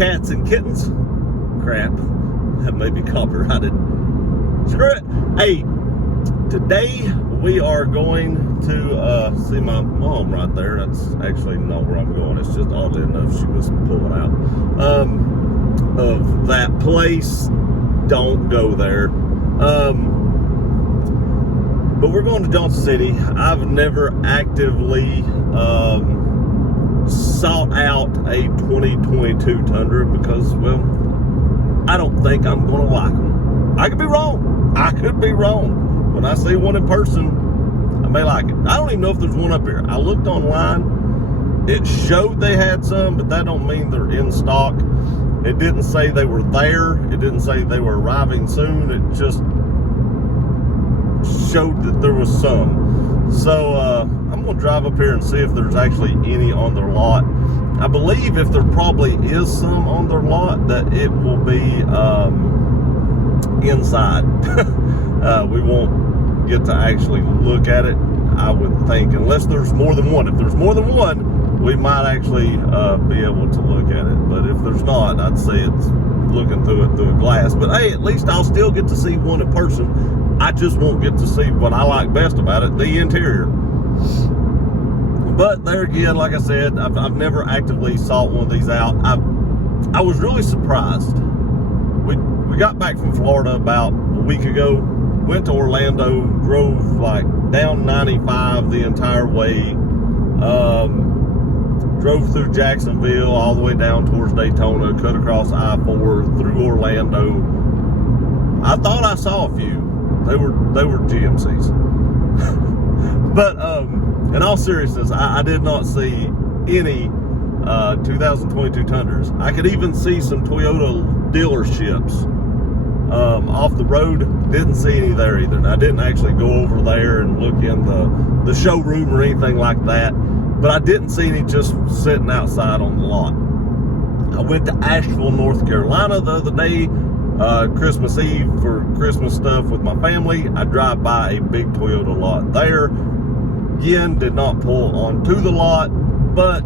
cats and kittens. Crap, that may be copyrighted. Screw it. Hey, today we are going to see my mom right there. That's actually not where I'm going. It's just oddly enough she was pulling out of that place. Don't go there. But we're going to Johnson City. I've never actively sought out a 2022 Tundra because, well, I don't think I'm going to like them. I could be wrong. I could be wrong. When I see one in person, I may like it. I don't even know if there's one up here. I looked online. It showed they had some, but that don't mean they're in stock. It didn't say they were there. It didn't say they were arriving soon. It just showed that there was some. So I'm going to drive up here and see if there's actually any on their lot. I believe if there probably is some on their lot, that it will be inside. We won't get to actually look at it, I would think, unless there's more than one. If there's more than one, we might actually be able to look at it. But if there's not, I'd say it's looking through it through a glass. But hey, at least I'll still get to see one in person. I just won't get to see what I like best about it, the interior. But there again, like I said, I've never actively sought one of these out. I was really surprised. We got back from Florida about a week ago, went to Orlando, drove like down 95 the entire way, drove through Jacksonville all the way down towards Daytona, cut across I-4 through Orlando. I thought I saw a few. They were GMCs. But in all seriousness, I did not see any 2022 Tundras. I could even see some Toyota dealerships off the road. Didn't see any there either. And I didn't actually go over there and look in the showroom or anything like that. But I didn't see any just sitting outside on the lot. I went to Asheville, North Carolina the other day, Christmas Eve for Christmas stuff with my family. I drive by a big Toyota lot there. Again, did not pull onto the lot, but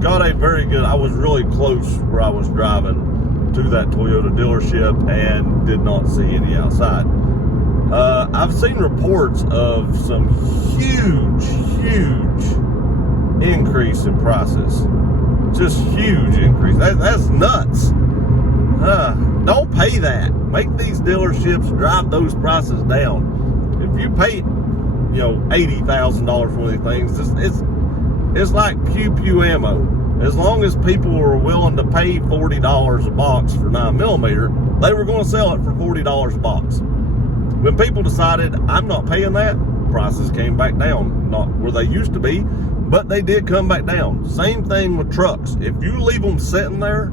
got a very good, I was really close where I was driving to that Toyota dealership and did not see any outside. I've seen reports of some huge increase in prices. Just huge increase. That's nuts. Don't pay that. Make these dealerships drive those prices down. If you pay, $80,000 for one of these things, it's like pew ammo. As long as people were willing to pay $40 a box for 9mm, they were going to sell it for $40 a box. When people decided, I'm not paying that, prices came back down. Not where they used to be, but they did come back down. Same thing with trucks. If you leave them sitting there,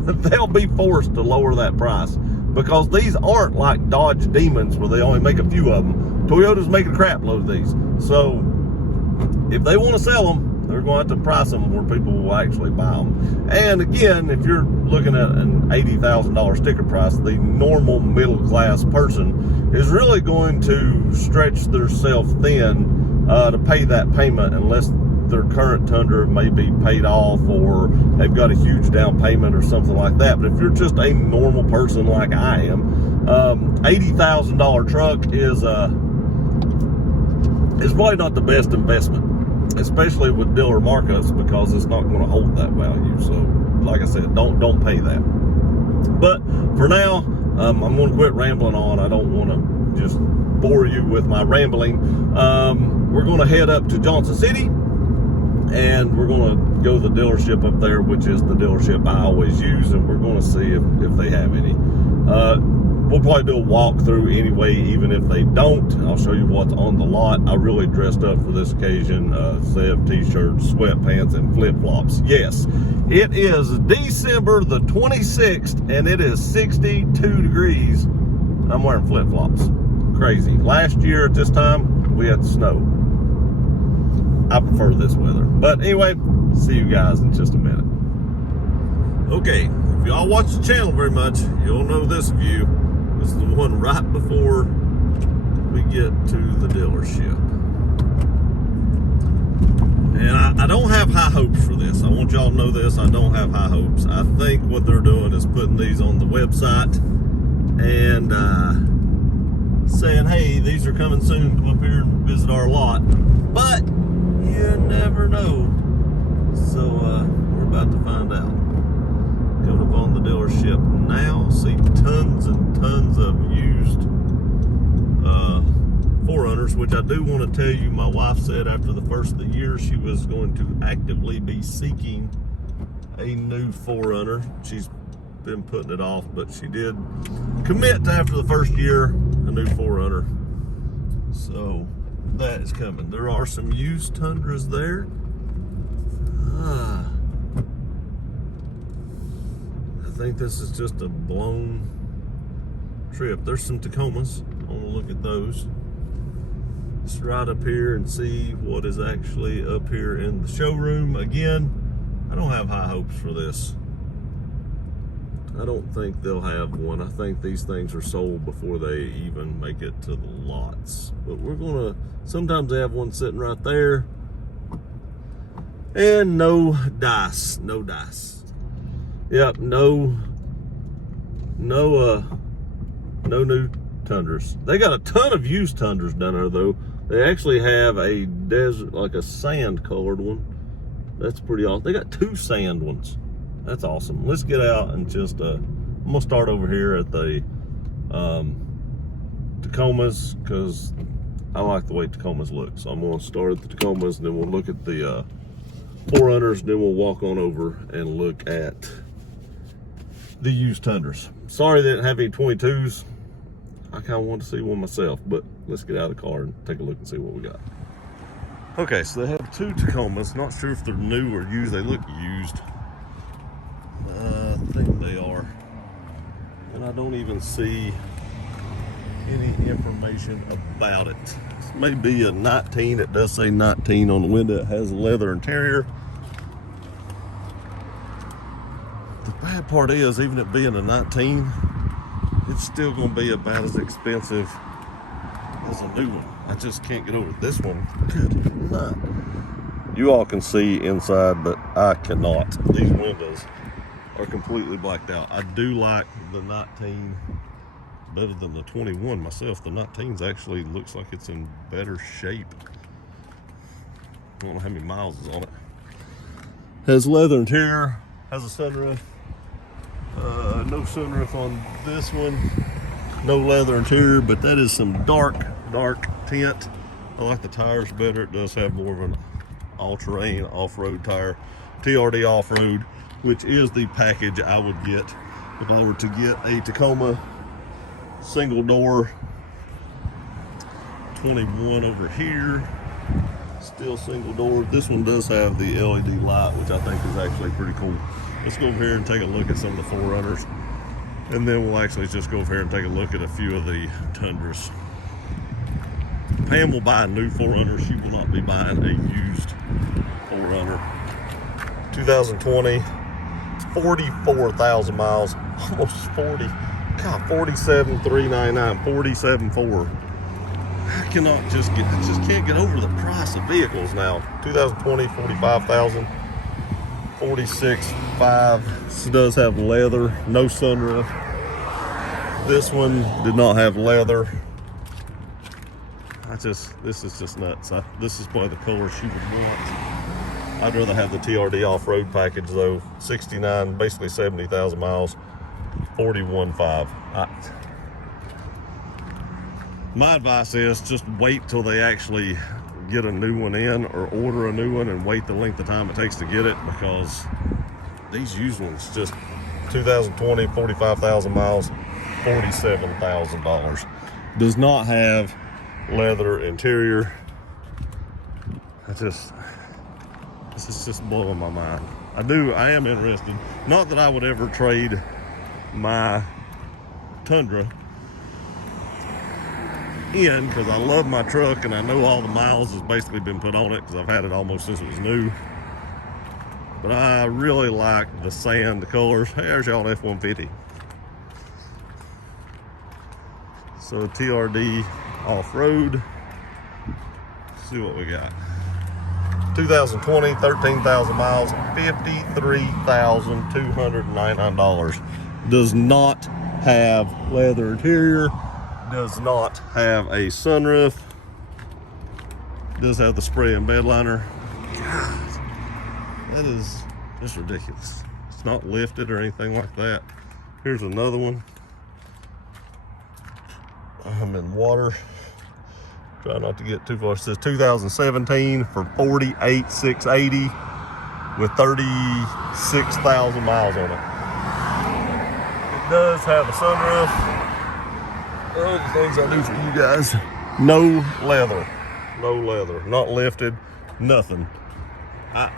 they'll be forced to lower that price, because these aren't like Dodge Demons where they only make a few of them. Toyota's making a crap load of these. So if they want to sell them, they're going to have to price them where people will actually buy them. And again, if you're looking at an $80,000 sticker price, the normal middle class person is really going to stretch themselves thin to pay that payment, unless their current Tundra may be paid off or they've got a huge down payment or something like that. But if you're just a normal person like I am, $80,000 truck is probably not the best investment, especially with dealer markups, because it's not going to hold that value. So like I said, don't pay that. But for now, I'm going to quit rambling on. I don't want to just bore you with my rambling. We're going to head up to Johnson City, and we're going to go to the dealership up there, which is the dealership I always use, and we're going to see if they have any. We'll probably do a walkthrough anyway, even if they don't. I'll show you what's on the lot. I really dressed up for this occasion. Sev t-shirts, sweatpants, and flip-flops. Yes, it is December the 26th, and it is 62 degrees. I'm wearing flip-flops. Crazy. Last year at this time, we had snow. I prefer this weather. But anyway, see you guys in just a minute. Okay, if y'all watch the channel very much, you'll know this view. This is the one right before we get to the dealership. And I don't have high hopes for this. I want y'all to know this. I don't have high hopes. I think what they're doing is putting these on the website and saying, hey, these are coming soon. Come up here and visit our lot. But you never know. So we're about to find out. Coming up on the dealership now. See tons and tons of used 4Runners, which I do want to tell you, my wife said after the first of the year she was going to actively be seeking a new 4Runner. She's been putting it off, but she did commit to after the first year a new 4Runner. So that is coming. There are some used Tundras there. I think this is just a blown trip. There's some Tacomas. I want to look at those. Let's ride up here and see what is actually up here in the showroom. Again, I don't have high hopes for this. I don't think they'll have one. I think these things are sold before they even make it to the lots. But we're gonna, sometimes they have one sitting right there. And no dice, no dice. Yep, no new Tundras. They got a ton of used Tundras down there though. They actually have a desert, like a sand colored one. That's pretty awesome. They got 2 sand ones. That's awesome. Let's get out and just, I'm gonna start over here at the Tacomas, because I like the way Tacomas look. So I'm gonna start at the Tacomas and then we'll look at the 4Runners, then we'll walk on over and look at the used Tundras. Sorry they didn't have any 22s. I kind of want to see one myself, but let's get out of the car and take a look and see what we got. Okay, so they have 2 Tacomas. Not sure if they're new or used. They look used. I think they are. And I don't even see any information about it. This may be a 19. It does say 19 on the window. It has a leather interior. The bad part is, even it being a 19, it's still going to be about as expensive as a new one. I just can't get over this one. Good night. You all can see inside, but I cannot. These windows are completely blacked out. I do like the 19 better than the 21 myself. The 19's actually looks like it's in better shape. I don't know how many miles is on it. Has leather interior, has a sunroof. No sunroof on this one. No leather interior, but that is some dark tint. I like the tires better. It does have more of an all-terrain off-road tire. TRD off-road, which is the package I would get if I were to get a Tacoma single door 21 over here. Still single door. This one does have the LED light, which I think is actually pretty cool. Let's go over here and take a look at some of the 4Runners, and then we'll actually just go over here and take a look at a few of the Tundras. Pam will buy a new 4Runner. She will not be buying a used 4Runner. 2020, 44,000 miles, almost 40. God, 47,399, 47,400. I just can't get over the price of vehicles now. 2020, 45,000. 46.5. This does have leather, no sunroof. This one did not have leather. This is just nuts. This is probably the color she would want. I'd rather have the TRD off-road package though. 69, basically 70,000 miles, 41.5. My advice is just wait till they actually get a new one in, or order a new one and wait the length of time it takes to get it, because these used ones, just 2020, 45,000 miles, $47,000. Does not have leather interior. This is just blowing my mind. I am interested. Not that I would ever trade my Tundra in, because I love my truck and I know all the miles has basically been put on it because I've had it almost since it was new. But I really like the sand colors. Hey, there's y'all F-150. So TRD off-road. See what we got. 2020, 13,000 miles, $53,299. Does not have leather interior, does not have a sunroof, does have the spray and bed liner. God, that is just ridiculous. It's not lifted or anything like that. Here's another one. I'm in water. Try not to get too far. It says 2017 for $48,680 with 36,000 miles on it. It does have a sunroof. Other things I do for you guys. No leather. No leather. Not lifted. Nothing. I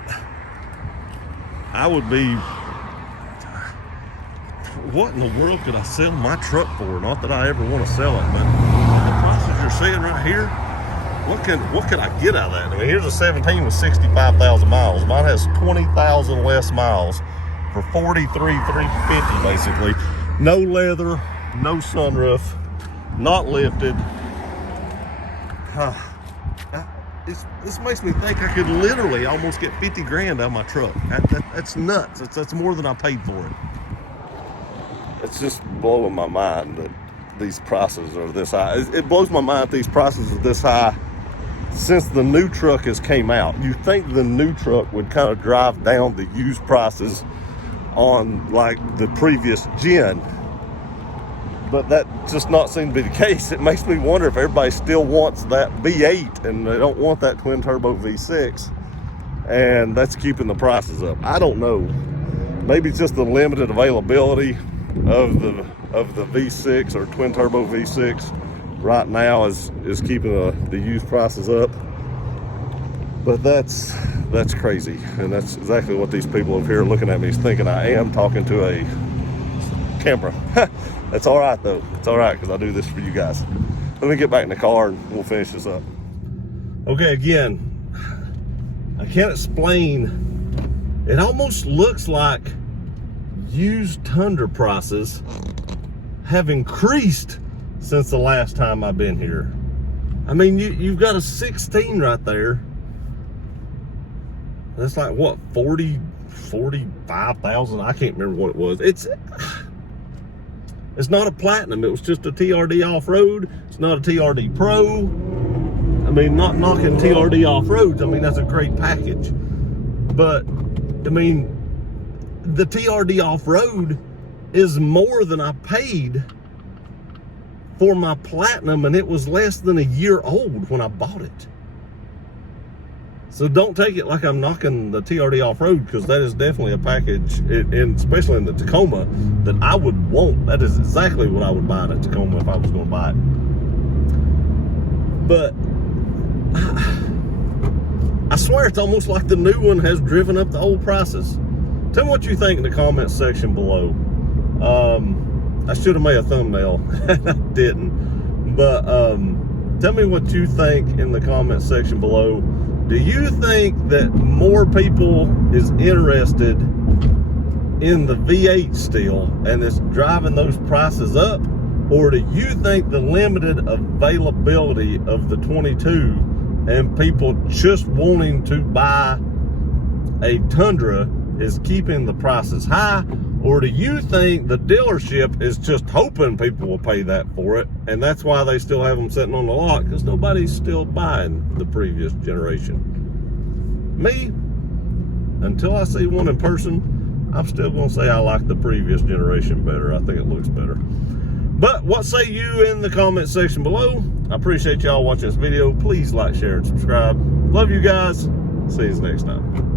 would be... What in the world could I sell my truck for? Not that I ever want to sell it, but the prices you're seeing right here, what could I get out of that? I mean, here's a 17 with 65,000 miles. Mine has 20,000 less miles for $43,350 basically. No leather, no sunroof, not lifted. This makes me think I could literally almost get 50 grand out of my truck. That's nuts. That's more than I paid for it. It's just blowing my mind that these prices are this high. It blows my mind that these prices are this high since the new truck has came out. You think the new truck would kind of drive down the used prices on like the previous gen, but that just not seem to be the case. It makes me wonder if everybody still wants that V8 and they don't want that twin turbo V6, and that's keeping the prices up. I don't know. Maybe it's just the limited availability of the V6 or twin turbo V6 right now is keeping the used prices up. But that's crazy, and that's exactly what these people over here looking at me is thinking I am talking to a camera. That's all right though. It's all right because I do this for you guys. Let me get back in the car and we'll finish this up. Okay, again, I can't explain. It almost looks like used Tundra prices have increased since the last time I've been here. I mean, you've got a 16 right there. That's like what, 45,000? I can't remember what it was. It's not a platinum. It was just a TRD off-road. It's not a TRD Pro. I mean, not knocking TRD off-roads. I mean, that's a great package. But, I mean, the TRD off-road is more than I paid for my platinum, and it was less than a year old when I bought it. So don't take it like I'm knocking the TRD off-road, because that is definitely a package, and especially in the Tacoma, that I would want. That is exactly what I would buy in a Tacoma if I was going to buy it. But I swear it's almost like the new one has driven up the old prices. Tell me what you think in the comments section below. I should have made a thumbnail. I didn't. But tell me what you think in the comment section below. Do you think that more people is interested in the V8 still and it's driving those prices up? Or do you think the limited availability of the 22 and people just wanting to buy a Tundra is keeping the prices high? Or do you think the dealership is just hoping people will pay that for it, and that's why they still have them sitting on the lot, because nobody's still buying the previous generation? Me, until I see one in person, I'm still going to say I like the previous generation better. I think it looks better. But what say you in the comment section below? I appreciate y'all watching this video. Please like, share, and subscribe. Love you guys. See you next time.